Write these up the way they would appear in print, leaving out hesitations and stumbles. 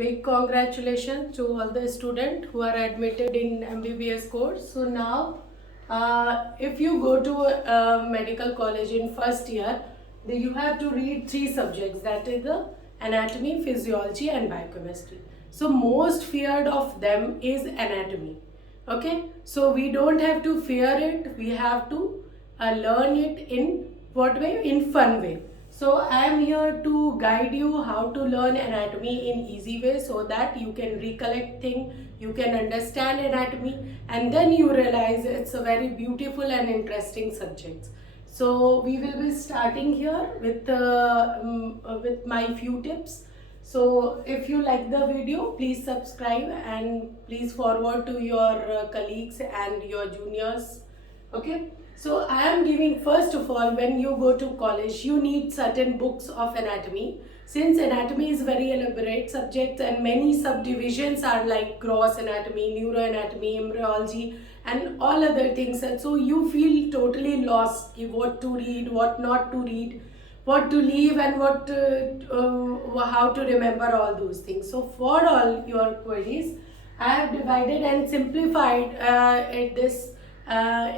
Big congratulations to all the students who are admitted in MBBS course. So now, if you go to a medical college in first year, then you have to read three subjects. That is the anatomy, physiology, and biochemistry. So most feared of them is anatomy. Okay, so we don't have to fear it. We have to learn it in what way? In fun way. So I am here to guide you how to learn anatomy in easy way so that you can recollect things, you can understand anatomy, and then you realize it's a very beautiful and interesting subject. So we will be starting here with my few tips. So if you like the video, please subscribe and please forward to your colleagues and your juniors. Okay. So I am giving, first of all, when you go to college, you need certain books of anatomy. Since anatomy is very elaborate subject and many subdivisions are like gross anatomy, neuroanatomy, embryology, and all other things. And so you feel totally lost what to read, what not to read, what to leave, and how to remember all those things. So for all your queries, I have divided and simplified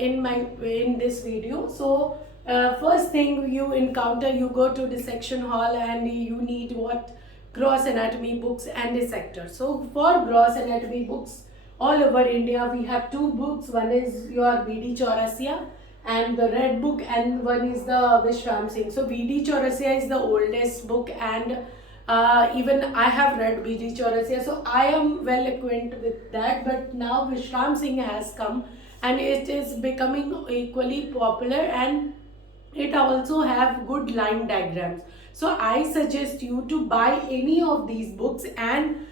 in this video. So first thing you encounter, you go to dissection hall and you need what? Gross anatomy books and dissector. So for gross anatomy books all over India, we have two books. One is your BD Chaurasia and the red book, and one is the Vishram Singh. So BD Chaurasia is the oldest book, and even I have read BD Chaurasia, so I am well acquainted with that. But now Vishram Singh has come and it is becoming equally popular, and it also have good line diagrams. So I suggest you to buy any of these books and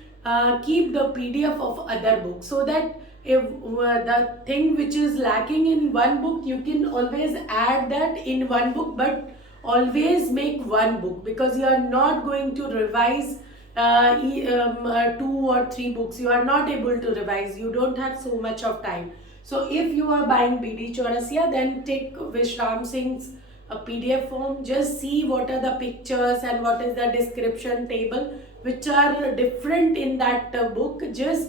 keep the PDF of other books, so that if the thing which is lacking in one book, you can always add that in one book, but always make one book, because you are not going to revise two or three books. You are not able to revise, you don't have so much of time. So if you are buying BD Chaurasia, then take Vishram Singh's PDF form. Just see what are the pictures and what is the description table which are different in that book. Just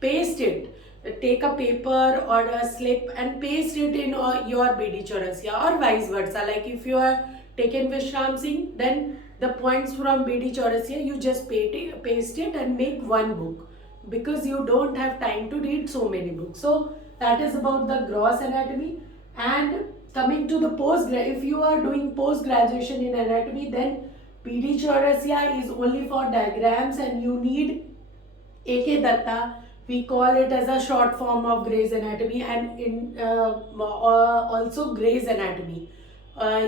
paste it. Take a paper or a slip and paste it in your BD Chaurasia, or vice versa. Like if you are taken Vishram Singh, then the points from BD Chaurasia you just paste it and make one book, because you don't have time to read so many books. So that is about the gross anatomy. And coming to the if you are doing post graduation in anatomy, then BD Chaurasia is only for diagrams, and you need AK Datta. We call it as a short form of Gray's Anatomy, and also Gray's Anatomy.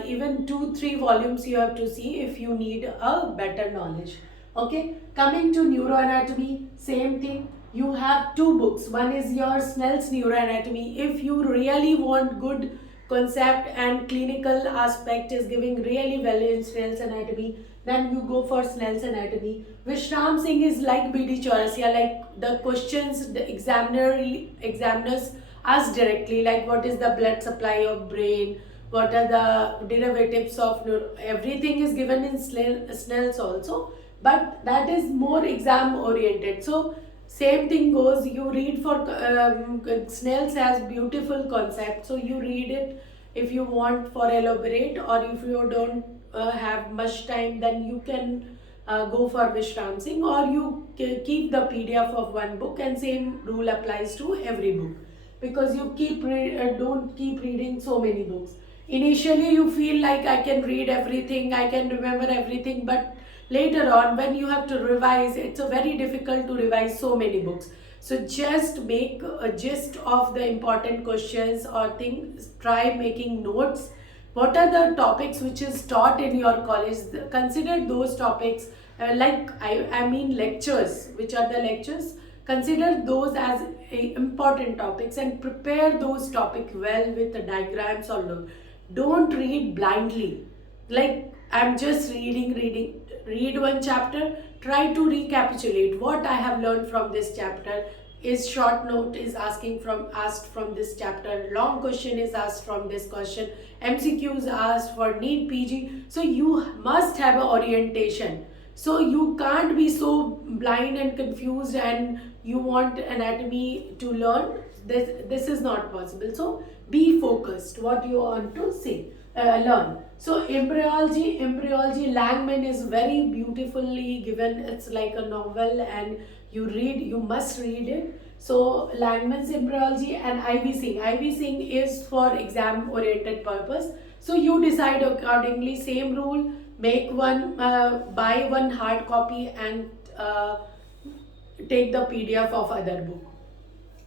Even 2-3 volumes you have to see if you need a better knowledge. Okay, coming to neuroanatomy, same thing. You have two books. One is your Snell's Neuroanatomy. If you really want good concept and clinical aspect is giving really well in Snell's Anatomy, then you go for Snell's Anatomy. Vishram Singh is like BD Chaurasia, like the questions the examiners ask directly, like what is the blood supply of brain, what are the derivatives of everything is given in Snell's also, but that is more exam oriented. So same thing goes, you read for Snell's has beautiful concept, so you read it. If you want for elaborate, or if you don't have much time, then you can go for Vishram Singh, or you keep the PDF of one book, and same rule applies to every book, because you don't keep reading so many books. Initially you feel like I can read everything, I can remember everything, but later on when you have to revise, it's very difficult to revise so many books. So just make a gist of the important questions or things, try making notes. What are the topics which is taught in your college? Consider those topics, I mean lectures. Which are the lectures? Consider those as important topics and prepare those topics well with the diagrams or look. Don't read blindly. Like I'm just reading. Read one chapter, try to recapitulate what I have learned from this chapter. Is short note is asked from this chapter, long question is asked from this question, MCQs asked for NEET PG. So you must have an orientation. So you can't be so blind and confused and you want anatomy to learn. This is not possible. So be focused what you want to say, learn. So embryology Langman is very beautifully given. It's like a novel and you must read it. So Langman's embryology and Ivy Singh is for exam oriented purpose. So you decide accordingly. Same rule. Make one, buy one hard copy and take the PDF of other book.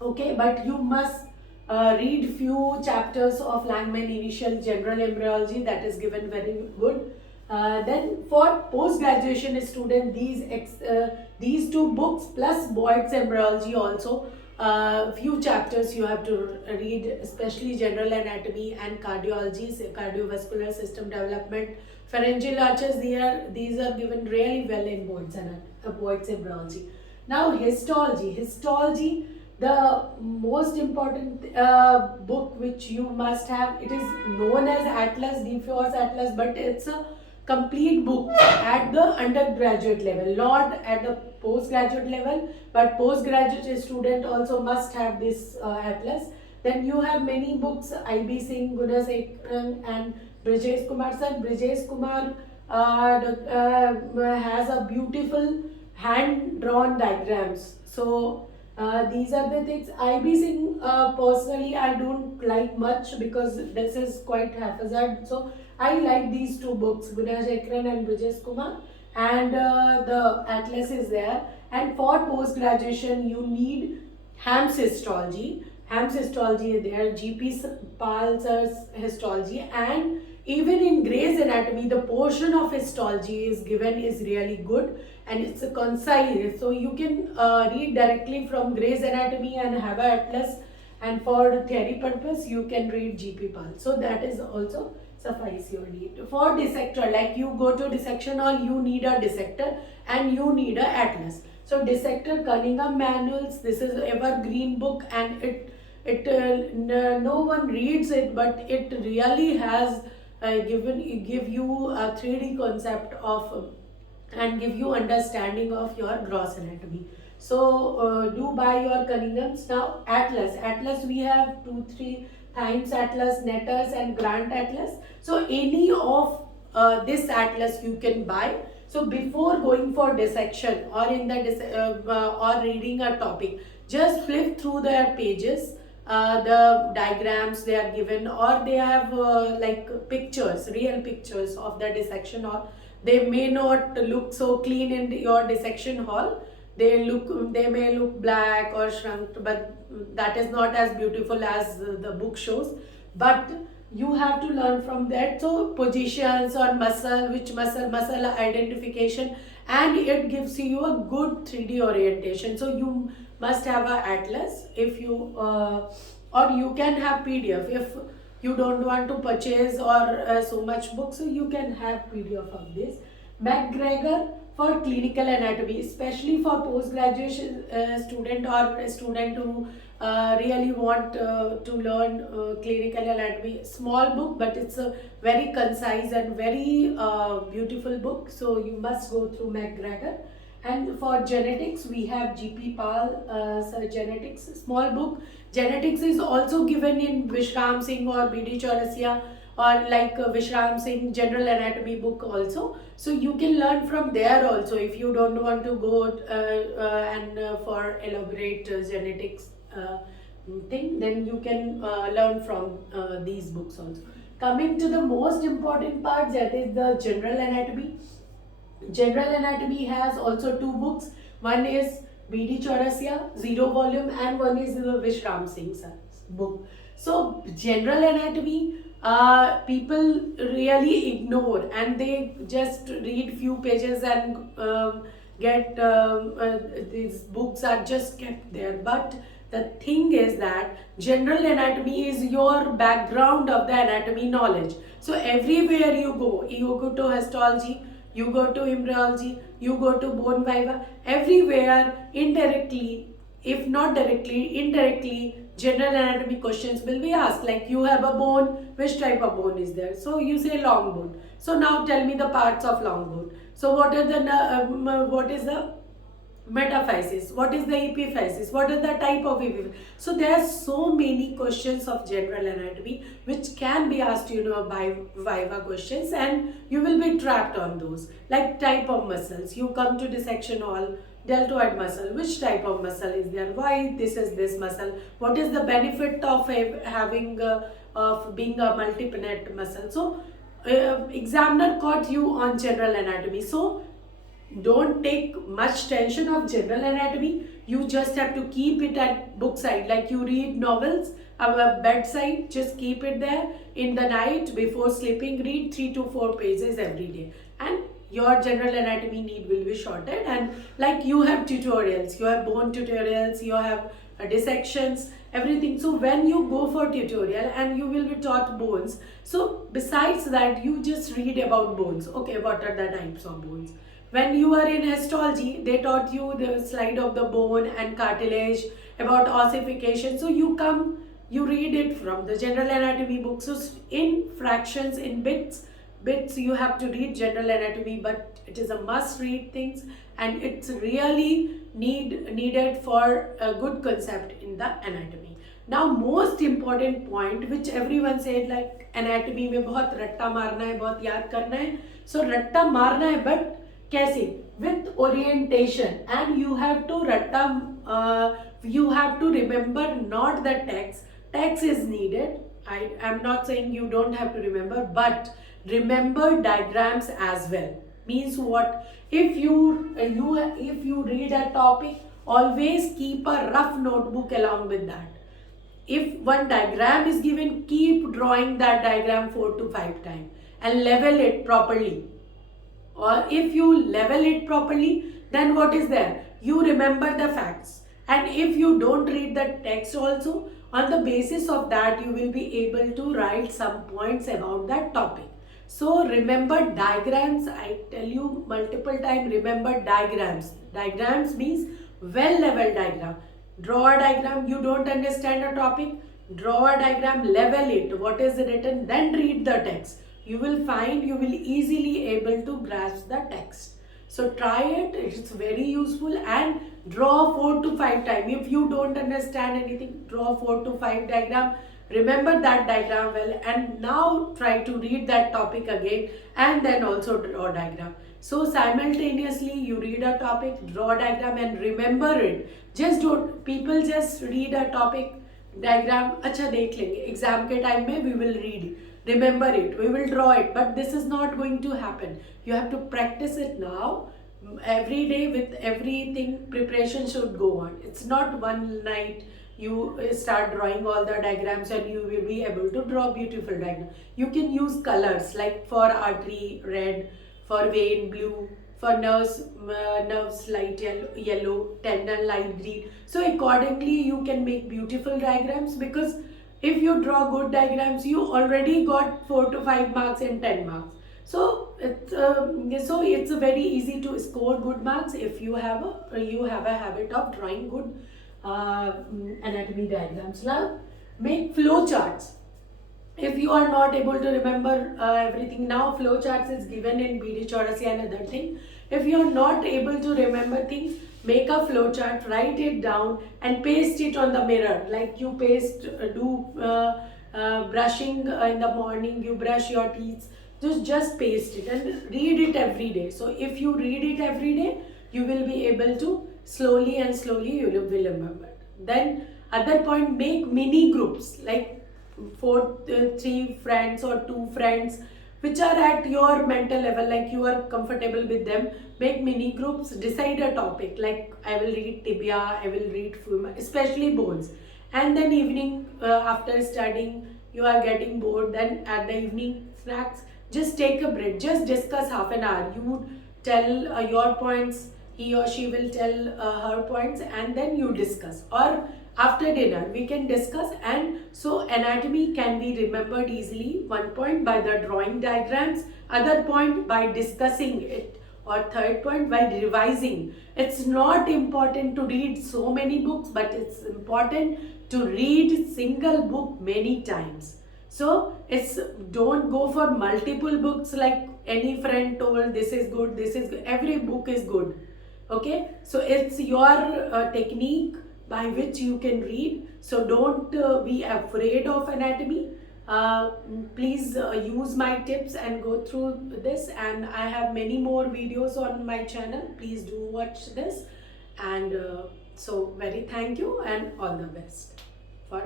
Okay, but you must read few chapters of Langman Initial General Embryology, that is given very good. Then for post graduation student, these two books plus Boyd's Embryology also, few chapters you have to read, especially general anatomy and cardiology, cardiovascular system development, pharyngeal arches. These are given really well in Boyd's Embryology. Now histology, the most important book which you must have. It is known as Atlas, DeForest Atlas, but it's a complete book at the undergraduate level, not at the postgraduate level, but postgraduate student also must have this atlas. Then you have many books, IB Singh, Gunasekaran and Brijesh Kumar sir. Brijesh Kumar has a beautiful hand drawn diagrams. So these are the things. IB Singh personally I don't like much because this is quite haphazard. So I like these two books, Gunaj Ekran and Brijesh Kumar, and the atlas is there. And for post graduation, you need Ham's histology. Ham's histology is there, GP Pal's histology, and even in Gray's Anatomy, the portion of histology is given is really good and it's a concise. So you can read directly from Gray's Anatomy and have a atlas. And for theory purpose, you can read GP Pal. So that is also suffice your need. For dissector, like you go to dissection hall, you need a dissector and you need a atlas. So dissector Cunningham manuals, this is evergreen book and no one reads it, but it really has give you a 3D concept of and give you understanding of your gross anatomy. So do buy your Cunningham's. Now atlas we have 2-3 times atlas, Netters and Grant atlas. So any of this atlas you can buy. So before going for dissection or in the or reading a topic, just flip through their pages. The diagrams they are given, or they have like pictures, real pictures of the dissection hall. They may not look so clean in your dissection hall. They may look black or shrunk, but that is not as beautiful as the book shows. But you have to learn from that. So positions or muscle, which muscle identification, and it gives you a good 3D orientation. So you must have a atlas if you or you can have PDF if you don't want to purchase or so much books, so you can have PDF of this. McGregor for clinical anatomy, especially for post-graduation student or a student who really want to learn clinical anatomy. Small book, but it's a very concise and very beautiful book. So you must go through McGregor. And for genetics, we have GP Pal, genetics, small book. Genetics is also given in Vishram Singh or BD Chaurasia, or like Vishram Singh general anatomy book also. So you can learn from there also if you don't want to go and for elaborate genetics thing, then you can learn from these books also. Coming to the most important part, that is the general anatomy. General anatomy has also two books. One is BD Chaurasia, 0 volume, and one is Vishram Singh's book. So general anatomy, people really ignore and they just read few pages and get these books are just kept there. But the thing is that general anatomy is your background of the anatomy knowledge. So everywhere you go to histology, you go to embryology, you go to bone viva, everywhere indirectly, if not directly, indirectly, general anatomy questions will be asked. Like, you have a bone, which type of bone is there? So you say long bone. So now tell me the parts of long bone. So what is the metaphysis, what is the epiphysis, what is the type of epiphysis? So there are so many questions of general anatomy which can be asked, by viva questions, and you will be trapped on those. Like type of muscles, you come to dissection hall, deltoid muscle, which type of muscle is there, why this is this muscle, what is the benefit of having of being a multipinate muscle. So examiner caught you on general anatomy, so don't take much tension of general anatomy. You just have to keep it at book side, like you read novels our bedside, just keep it there. In the night before sleeping, read 3 to 4 pages every day, and your general anatomy need will be shortened. And like you have tutorials, you have bone tutorials, you have dissections, everything. So when you go for tutorial and you will be taught bones, so besides that you just read about bones. Okay, what are the types of bones? When you are in histology, they taught you the slide of the bone and cartilage, about ossification. So you come, you read it from the general anatomy book. So in fractions, in bits you have to read general anatomy, but it is a must read things, and it's really needed for a good concept in the anatomy. Now most important point which everyone said, like anatomy में बहुत रट्टा मारना है, बहुत याद करना है. So रट्टा मारना है, but कैसे? With orientation, and you have to you have to remember not the text is needed. I am not saying you don't have to remember, but remember diagrams as well. Means what? If you read a topic, always keep a rough notebook along with that. If one diagram is given, keep drawing that diagram 4 to 5 times and level it properly. Or if you level it properly, then what is there? You remember the facts. And if you don't read the text also, on the basis of that you will be able to write some points about that topic. So remember diagrams. I tell you multiple times, remember diagrams. Diagrams means well leveled diagram. Draw a diagram, you don't understand a topic, draw a diagram, level it, what is written, then read the text. You will find you will easily able to grasp the text. So try it, it's very useful, and draw 4 to 5 times. If you don't understand anything, draw 4 to 5 diagram, remember that diagram well, and now try to read that topic again and then also draw diagram. So simultaneously you read a topic, draw a diagram and remember it. Just don't, people just read a topic diagram, अच्छा देख लेंगे, exam के time में we will read, remember it, we will draw it, but this is not going to happen. You have to practice it now. Every day with everything, preparation should go on. It's not one night you start drawing all the diagrams and you will be able to draw beautiful diagram. You can use colors, like for artery red, for vein blue, for nerves light yellow, tendon light green. So accordingly you can make beautiful diagrams, because if you draw good diagrams, you already got 4 to 5 marks in 10 marks. So it's very easy to score good marks if you have a habit of drawing good anatomy diagrams. Now make flow charts. If you are not able to remember everything, now flow charts is given in BD Chaurasia and other thing. If you are not able to remember things, make a flow chart, write it down and paste it on the mirror. Like you brushing in the morning, you brush your teeth, just paste it and read it every day. So if you read it every day, you will be able to slowly you will remember. Then other point, make mini groups, like 3 friends or 2 friends which are at your mental level, like you are comfortable with them. Make mini groups, decide a topic, like I will read tibia, I will read femur, especially bones. And then evening, after studying, you are getting bored, then at the evening snacks, just take a break, just discuss half an hour. You tell your points, he or she will tell her points, and then you discuss. Or after dinner we can discuss. And so anatomy can be remembered easily. One point by the drawing diagrams, other point by discussing it, or third point by revising. It's not important to read so many books, but it's important to read single book many times. So it's, don't go for multiple books, like any friend told this is good, this is good. Every book is good. Okay, so it's your technique by which you can read. So don't be afraid of anatomy. Please use my tips and go through this, and I have many more videos on my channel. Please do watch this, and so very thank you and all the best for